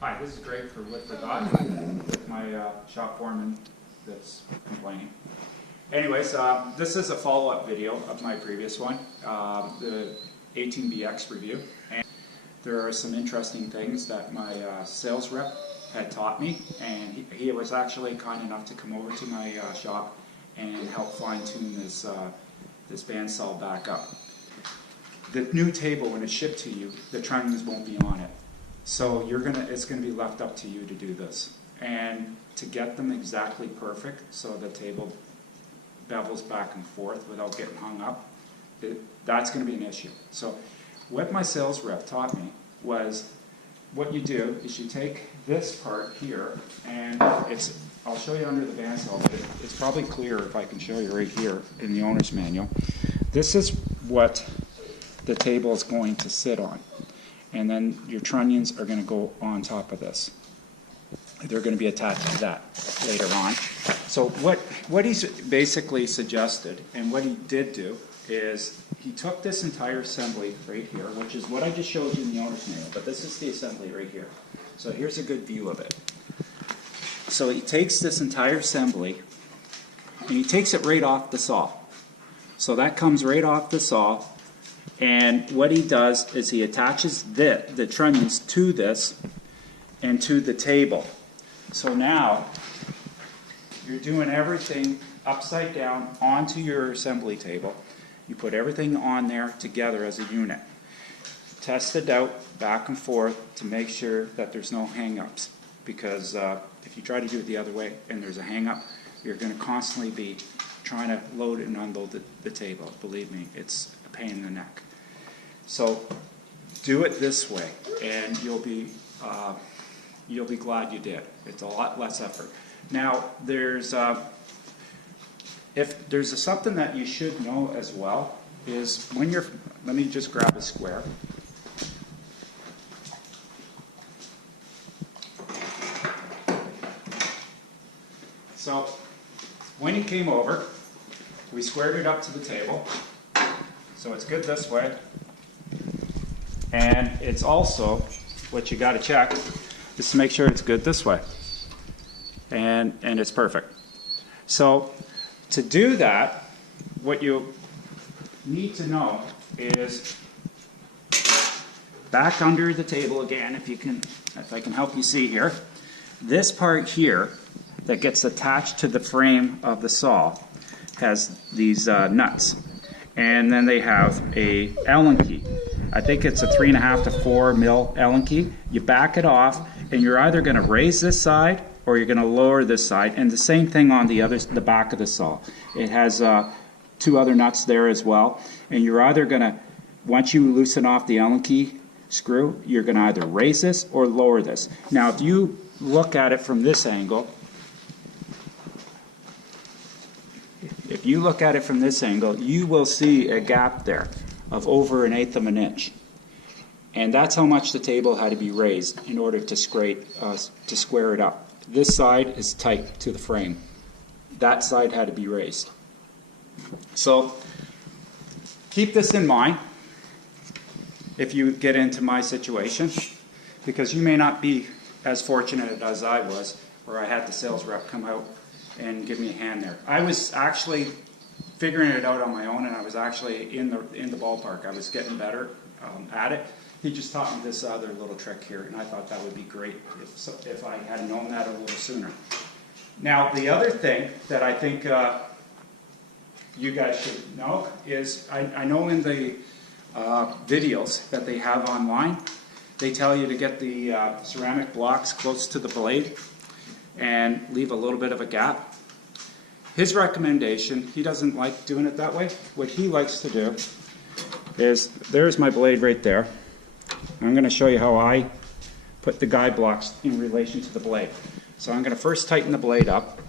Hi, this is Greg for Wood for God with my shop foreman that's complaining. Anyways, this is a follow-up video of my previous one, the 18BX review. And there are some interesting things that my sales rep had taught me, and he was actually kind enough to come over to my shop and help fine-tune this bandsaw back up. The new table, when it's shipped to you, the trunnions won't be on it. So it's gonna be left up to you to do this. And to get them exactly perfect, so the table bevels back and forth without getting hung up, that's gonna be an issue. So what my sales rep taught me was, what you do is you take this part here, and I'll show you under the bandsaw, but it's probably clear if I can show you right here in the owner's manual. This is what the table is going to sit on. And then your trunnions are going to go on top of this. They're going to be attached to that later on. So what he's basically suggested, and what he did do, is he took this entire assembly right here, which is what I just showed you in the owner's manual, but this is the assembly right here. So here's a good view of it. So he takes this entire assembly, and he takes it right off the saw. So that comes right off the saw. And what he does is he attaches the trunnions to this and to the table. So now you're doing everything upside down onto your assembly table. You put everything on there together as a unit. Test it out back and forth to make sure that there's no hang-ups. Because if you try to do it the other way and there's a hang-up, you're going to constantly be trying to load and unload the table. Believe me, it's a pain in the neck. So do it this way, and you'll be glad you did. It's a lot less effort. Now, if there's something that you should know as well is when you're. Let me just grab a square. So when he came over, we squared it up to the table. So it's good this way. And it's also, what you got to check is to make sure it's good this way. And it's perfect. So to do that, what you need to know is back under the table again, if I can help you see here. This part here that gets attached to the frame of the saw has these nuts. And then they have a Allen key. I think it's a 3.5 to 4 mil Allen key. You back it off, and you're either going to raise this side or you're going to lower this side. And the same thing on the back of the saw. It has 2 other nuts there as well. And you're either going to, once you loosen off the Allen key screw, you're going to either raise this or lower this. Now, if you look at it from this angle, you will see a gap there of over 1/8 of an inch. And that's how much the table had to be raised in order to square it up. This side is tight to the frame. That side had to be raised. So keep this in mind if you get into my situation, because you may not be as fortunate as I was, where I had the sales rep come out and give me a hand there. I was actually figuring it out on my own, and I was actually in the ballpark. I was getting better at it. He just taught me this other little trick here, and I thought that would be great if I had known that a little sooner. Now, the other thing that I think you guys should know is, I know in the videos that they have online, they tell you to get the ceramic blocks close to the blade and leave a little bit of a gap. His recommendation, he doesn't like doing it that way. What he likes to do is, there's my blade right there. I'm going to show you how I put the guide blocks in relation to the blade. So I'm going to first tighten the blade up.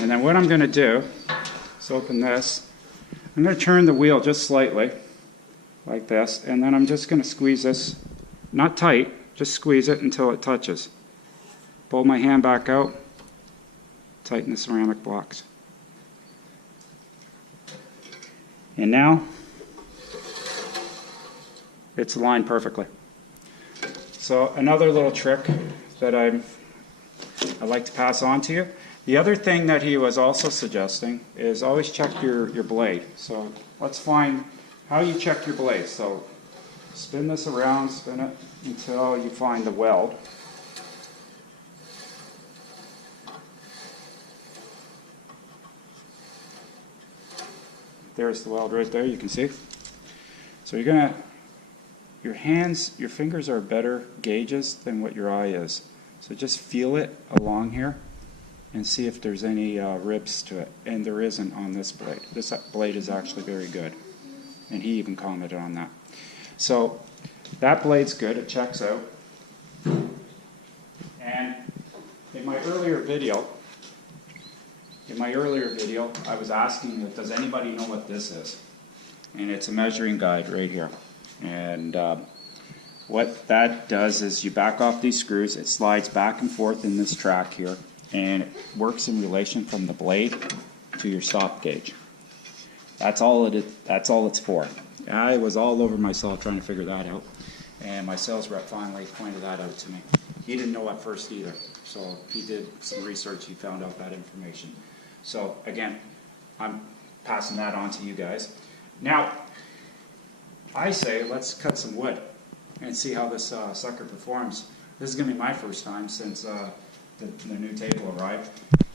And then what I'm going to do is open this. I'm going to turn the wheel just slightly, like this, and then I'm just going to squeeze this, not tight, just squeeze it until it touches. Pull my hand back out, tighten the ceramic blocks. And now it's aligned perfectly. So another little trick that I'd like to pass on to you. The other thing that he was also suggesting is always check your blade. So let's find how you check your blade. So spin this around, spin it until you find the weld. There's the weld right there, you can see. So you're gonna, your fingers are better gauges than what your eye is. So just feel it along here and see if there's any ribs to it. And there isn't on this blade. This blade is actually very good. And he even commented on that. So that blade's good, it checks out. And in my earlier video, I was asking, does anybody know what this is? And it's a measuring guide right here. And what that does is you back off these screws, it slides back and forth in this track here, and it works in relation from the blade to your stop gauge. That's all it's for. I was all over myself trying to figure that out, and my sales rep finally pointed that out to me. He didn't know at first either, so he did some research, he found out that information. So again, I'm passing that on to you guys. Now, I say let's cut some wood and see how this sucker performs. This is going to be my first time since the new table arrived,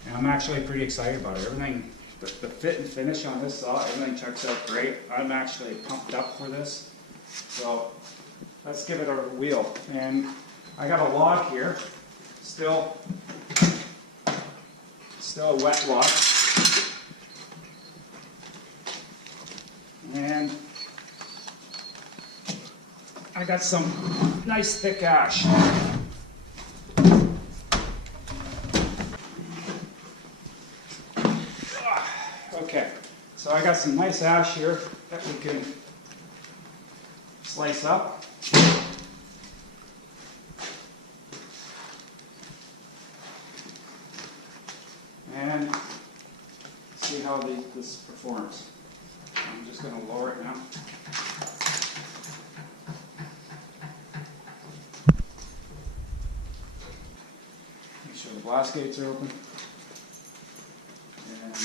and I'm actually pretty excited about it. Everything, the fit and finish on this saw, everything checks out great. I'm actually pumped up for this. So let's give it a wheel. And I got a log here, still a wet log. And I got some nice thick ash. Okay, so I got some nice ash here that we can slice up. And see how this performs. I'm just going to lower it now. Make sure the blast gates are open. And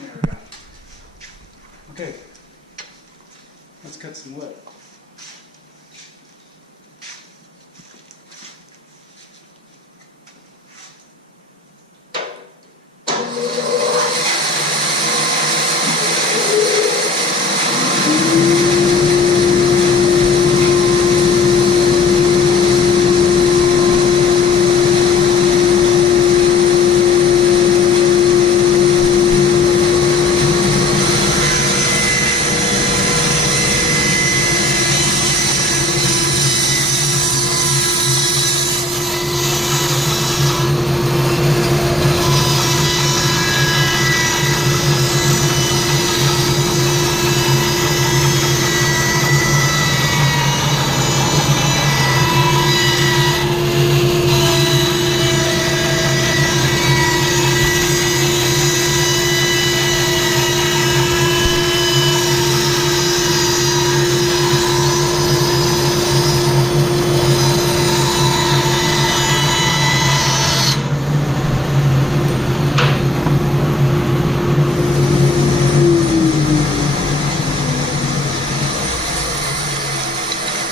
there we go. Okay, let's cut some wood.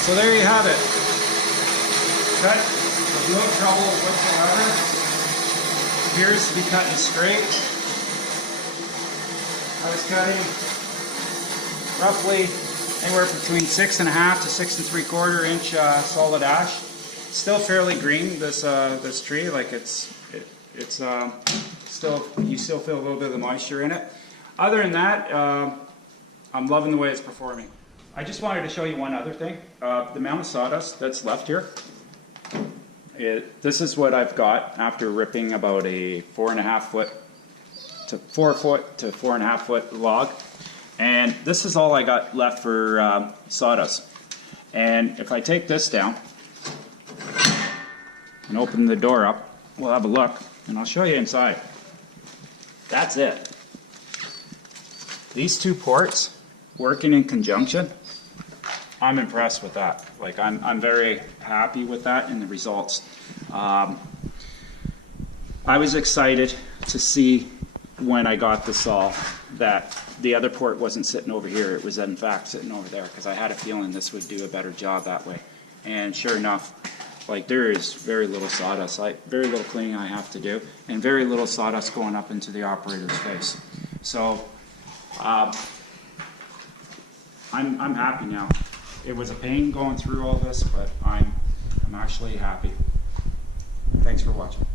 So there you have it. Cut with no trouble whatsoever. Appears to be cutting straight. I was cutting roughly anywhere between 6.5 to 6 3/4 inch solid ash. Still fairly green, this tree, like it's still, you still feel a little bit of the moisture in it. Other than that, I'm loving the way it's performing. I just wanted to show you one other thing. The amount of sawdust that's left here. This is what I've got after ripping about a 4.5 foot to 4 foot to 4.5 foot log. And this is all I got left for sawdust. And if I take this down and open the door up, we'll have a look and I'll show you inside. That's it. These two ports working in conjunction I'm impressed with that. Like, I'm very happy with that and the results. I was excited to see when I got the saw that the other port wasn't sitting over here, it was in fact sitting over there, because I had a feeling this would do a better job that way. And sure enough, like, there is very little sawdust, like very little cleaning I have to do, and very little sawdust going up into the operator's face. So I'm happy now. It was a pain going through all this, but I'm actually happy. Thanks for watching.